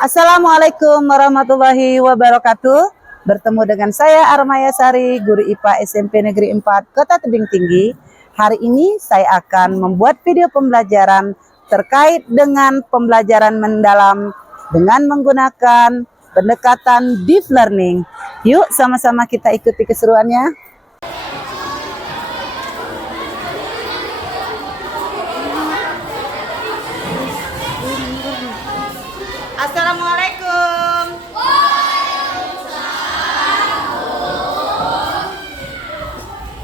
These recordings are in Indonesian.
Assalamualaikum warahmatullahi wabarakatuh. Bertemu dengan saya Armaya Sari, guru IPA SMP Negeri 4 Kota Tebing Tinggi. Hari ini saya akan membuat video pembelajaran terkait dengan pembelajaran mendalam dengan menggunakan pendekatan deep learning. Yuk sama-sama kita ikuti keseruannya. Assalamualaikum.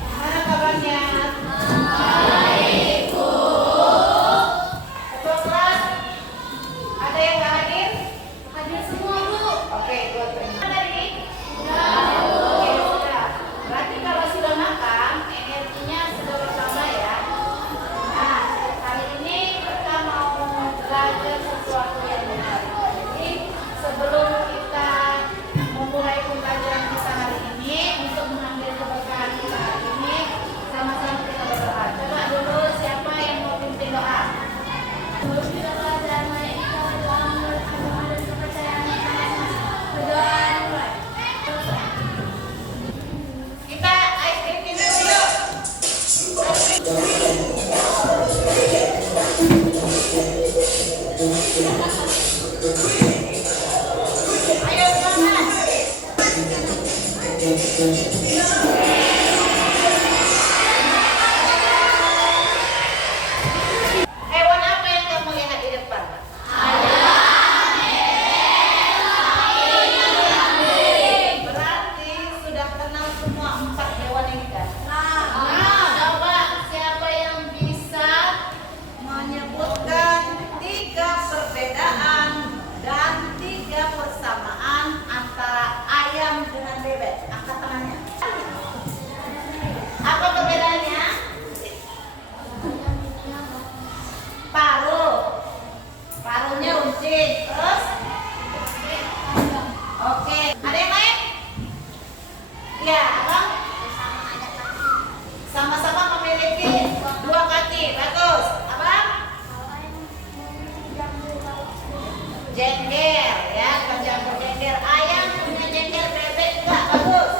Gimana kabarnya? Ketua kelas, ada yang nggak hadir? Hadir semua, Bu. Oke, good. Terima kasih. Oke, sudah. Berarti kalau sudah makan, energinya sudah bertambah ya. Nah, kali ini kita mau belajar sesuatu yang menarik. Jadi, sebelum kita memulai pembelajaran kita hari ini, untuk mengambil keberkahan kita hari ini, sama-sama kita berdoa. Coba dulu siapa yang mau pimpin doa? Kita ice cream dulu yuk. Ayo semangat. Hewan apa yang kamu lihat di depan? Berarti sudah kenal semua 4 hewan ini kan? Coba siapa yang bisa menyebutkan 3 perbedaan dan 3 persamaan antara ayam dengan bebek? Angkat tangannya. Apa perbedaannya? Paruhnya runcing. Terus? Oke. Ada yang lain? Ya, apa? Sama-sama memiliki 2 kaki. Bagus. Apa? Jengger, ya, pencampur jengger. Ayam punya jengger, bebek juga. Bagus.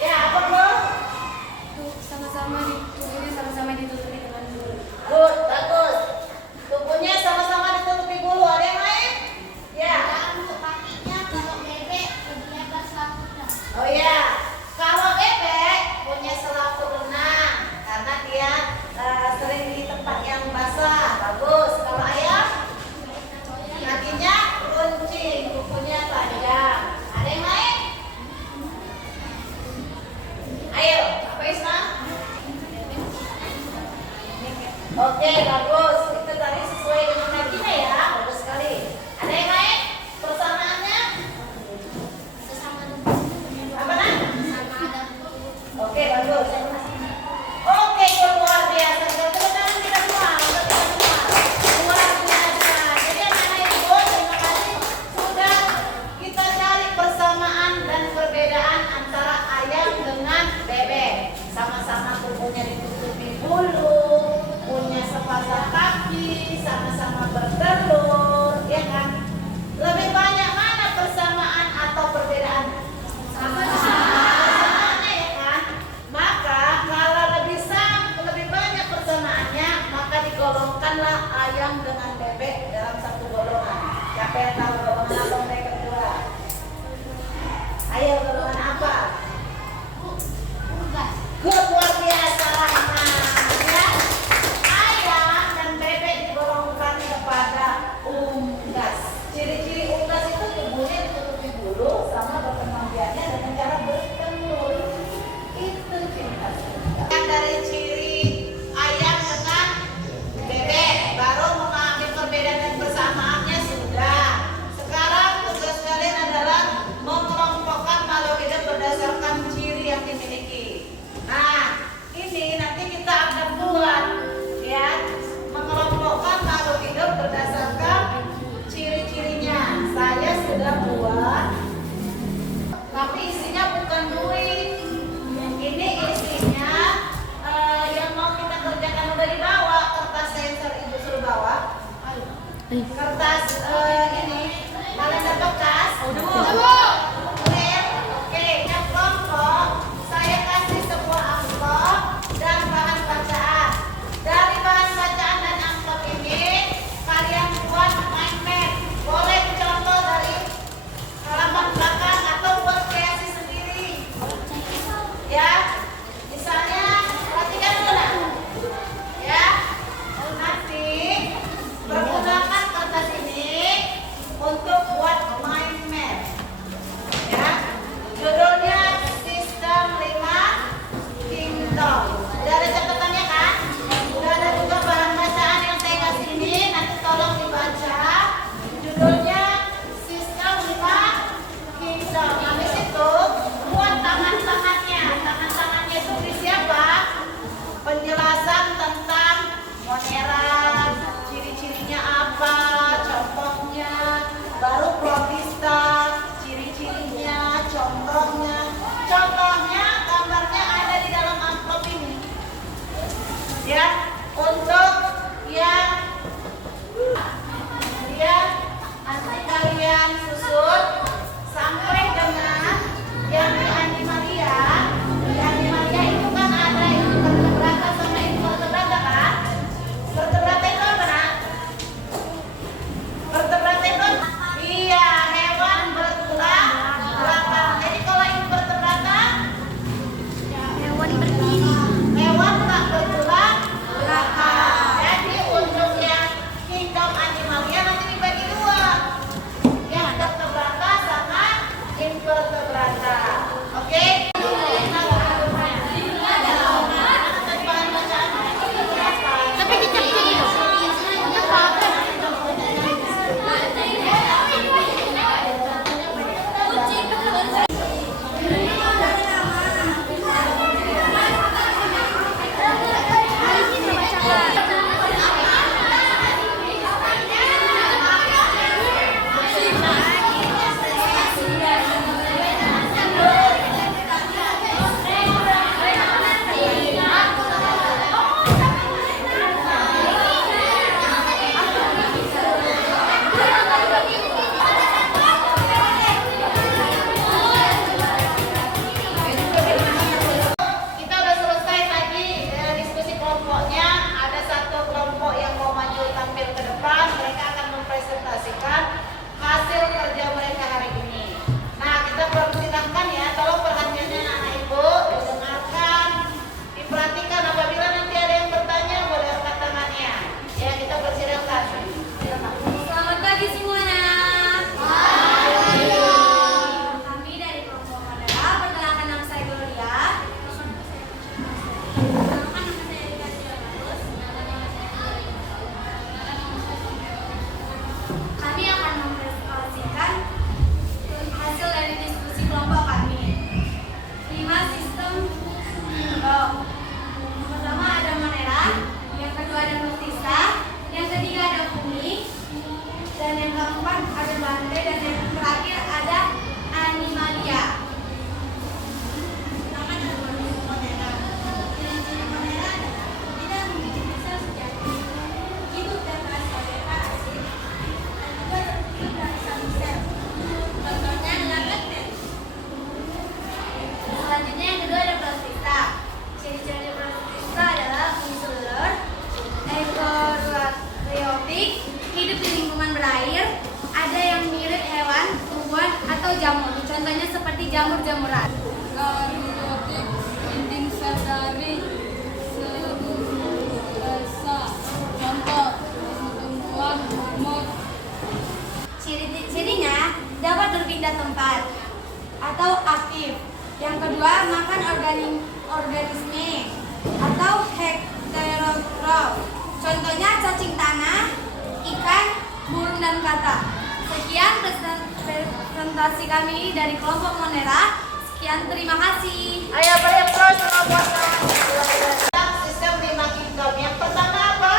Ya, apa bro? Sama-sama ditutupi dengan bulu. Good, bagus. Tubuhnya sama-sama ditutupi bulu. Ada yang lain? Ya. Kakinya kalau bebek punya selaputnya. Oh ya, kalau bebek punya selaput renang karena dia sering di tempat yang basah. Bagus. Kalau ayam kakinya runcing, kukunya panjang. Ada yang lain? Ayo, apa Isma? Oke, bagus. Itu tadi sesuai dengan kakinya ya. Bagus sekali. Ada yang lain? Persamaannya? Sesama Apa nak? sama ada bulu. Oke, bagus. Oke, luar biasa. Tepuk tangan kita semua. Untuk kita semua. Luar biasa. Jadi anak-anak ibu, terima kasih sudah kita cari persamaan dan perbedaan antara ayam dengan bebek. Sama-sama tubuhnya ditutupi bulu, punya sepasang kaki, sama-sama bertelur, ya kan? Lebih banyak mana persamaan atau perbedaan? Persamaannya ya kan? Maka kalau lebih banyak persamaannya, maka digolongkanlah ayam dengan bebek dalam satu golongan. Siapa yang tahu golongan apa mereka berdua? Ayo, golongan apa? Unggas. Good, luar biasa. Nah, ya. Ayam dan bebek digolongkan kepada jamur-jamuran. Karyotik dinding sel dari seluruh rasa. Contoh, tumbuhan hormon. Ciri-cirinya dapat berpindah tempat atau aktif. Yang kedua, makan organisme atau heterotrof. Contohnya cacing tanah, ikan, burung dan katak. Sekian presentasi kami dari kelompok Monera. Sekian, terima kasih. Ayo beri terus sama buat kawan. Sistem 5 kingdom. Yang pertama apa?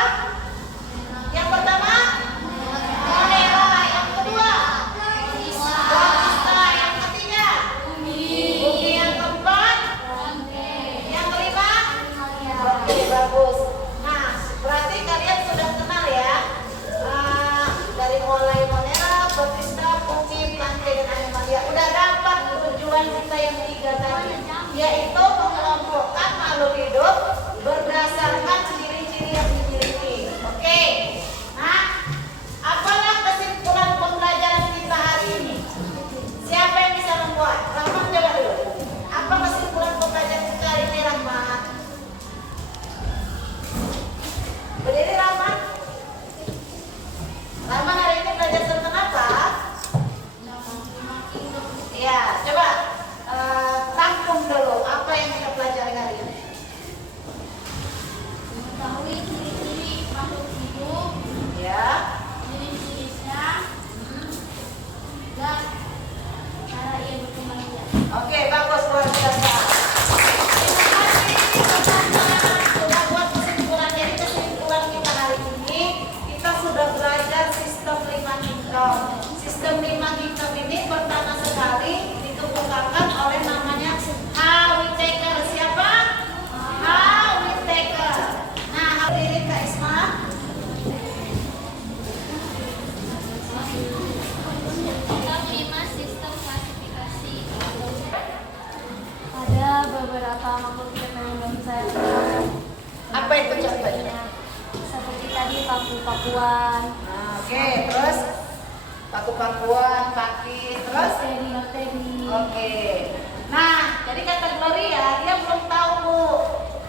Yang pertama Monera. Yang kedua Bautista. Yang ketiga Bumi. Yang keempat yang kelima. Oke, bagus. Nah, berarti kalian sudah kenal ya, dari mulai Monera, Bautista, Bumi, Plantae, dan Animalia. Udah dapat tujuan kita yang 3 tadi, yaitu mengelompokkan makhluk hidup berdasarkan ciri-ciri yang dimiliki. Oke. Nah, apalah kesimpulan pembelajaran kita hari ini? Siapa yang bisa membuat? Rahmat, coba dulu. Apa kesimpulan pembelajaran kita hari ini, Rahmat? Berdiri, Rahmat. Rahmat hari ini belajar tentang apa? Ya, coba rangkum dulu apa yang kita pelajari hari ini. Mengetahui ciri-ciri makhluk hidup, Ya. ciri-cirinya, dan cara ia berkembang biak. Oke, bagus, luar biasa. Terima kasih teman-teman sudah buat kesimpulan. Jadi kesimpulan kita hari ini, kita sudah belajar sistem 5 kingdom. Sistem 5 kingdom ini pertama sekali dikemukakan oleh namanya H. Whittaker. Siapa? H. Whittaker. Nah, hadirin Kak Isma. Kelima, sistem klasifikasi. Ada beberapa makhluk hidup yang belum saya kenal. Apa itu contohnya? Seperti tadi paku-pakuan, Nah, oke, terus paku-pakuan, kaki, terus bakteri-bakteri. oke. Nah, jadi kata Gloria, dia belum tahu Bu,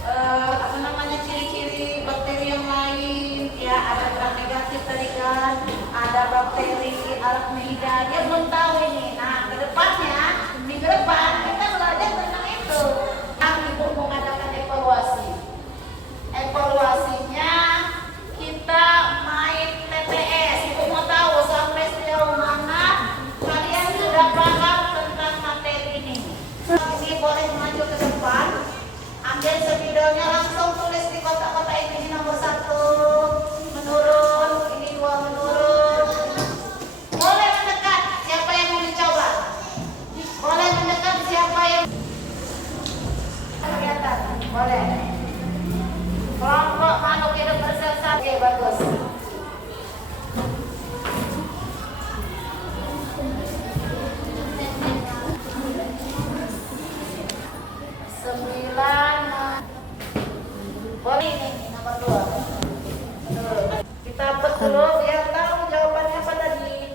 apa namanya ciri-ciri bakteri yang lain. Ya, ada gram negatif tadi kan, ada bakteri arachnoida. Dia belum tahu ini. Nah, ke depannya, minggu depan kita belajar tentang itu. Nah, Ibu mengadakan evaluasi. Evaluasinya kita main TPS. Ibu mau tahu sampai sejauh mana kalian sudah paham tentang materi ini. Ini boleh maju ke depan, ambil videonya, langsung tulis di kotak-kotak ini nomor 1 menurun, ini 2 menurun. Boleh mendekat, siapa yang mau dicoba? Boleh mendekat, siapa yang kelihatan? Boleh. Kelompok makhluk hidup bersel-sel. Oke, bagus. Sembilan. Boleh ini nomor 2. Kita pet dulu biar tahu jawabannya apa tadi.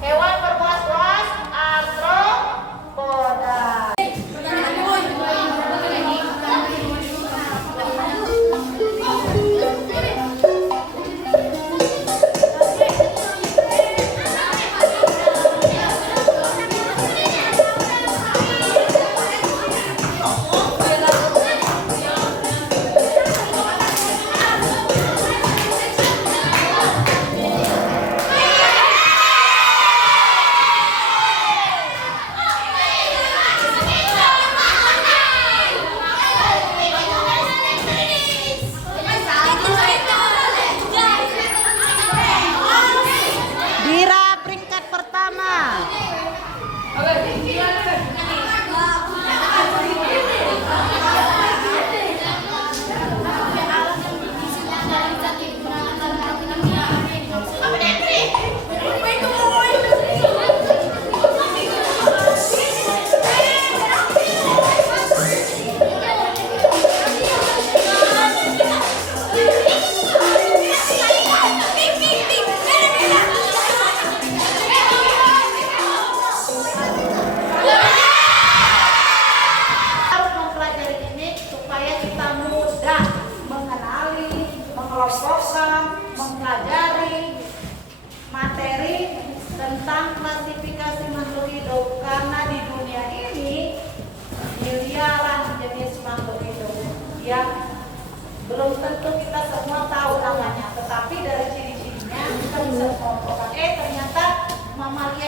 Hewan berbuas-buas arthropoda. mengelompokkan, mempelajari materi tentang klasifikasi makhluk hidup, karena di dunia ini miliaran jenis makhluk hidup yang belum tentu kita semua tahu namanya, tetapi dari ciri-cirinya kita bisa mengelompokkan. Ternyata mamalia